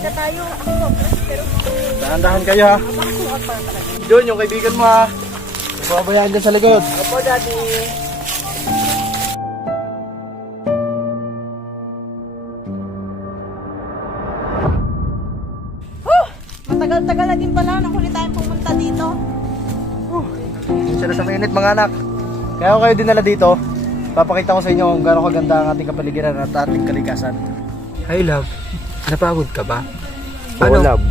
na tayo. Ang sobras, pero... Dahan-dahan kayo ha. Napakasuot para talaga. Doon, yung kaibigan mo ha. Pabayaan dyan sa likod. Opo, Daddy. Matagal-tagal na din pala nang huli tayong pumunta dito. Sila sa mainit mga anak. Kaya ako kayo dinala dito. Papakita ko sa inyo kung gaano kaganda ang ating kapaligiran at ating kalikasan. Hi, love. Napagod ka ba? Oo, love.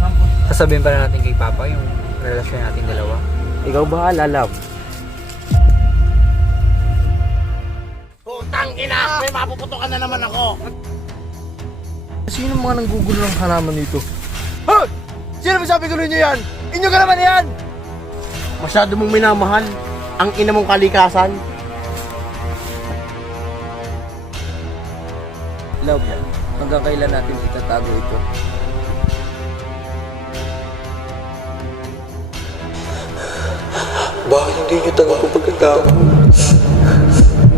Sasabihin pa natin kay Papa yung relasyon natin dalawa. Ikaw bahala, love. Putang ina! May mapuputokan na naman ako! Sino mga nanggugulo ng halaman dito? Hoy! Sino ba sabi gulo nyo yan? Inyo ka naman yan! Masyado mong minamahal ang ina mong kalikasan. Love, hanggang kailan natin itatago ito? Bakit hindi niyo tanggap ang pagkatao?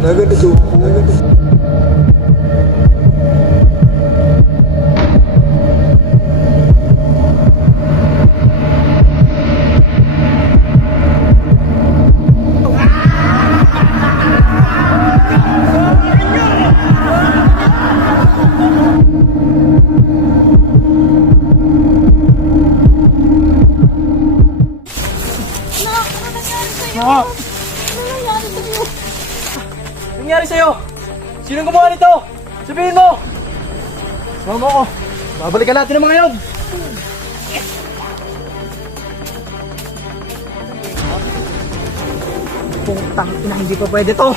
Naganito ako. Ano nangyari sa'yo? Sinong gumawa nito? Sabihin mo! Sama ko. Babalikan natin ang mga yun. Putang ina, hindi pa pwede to.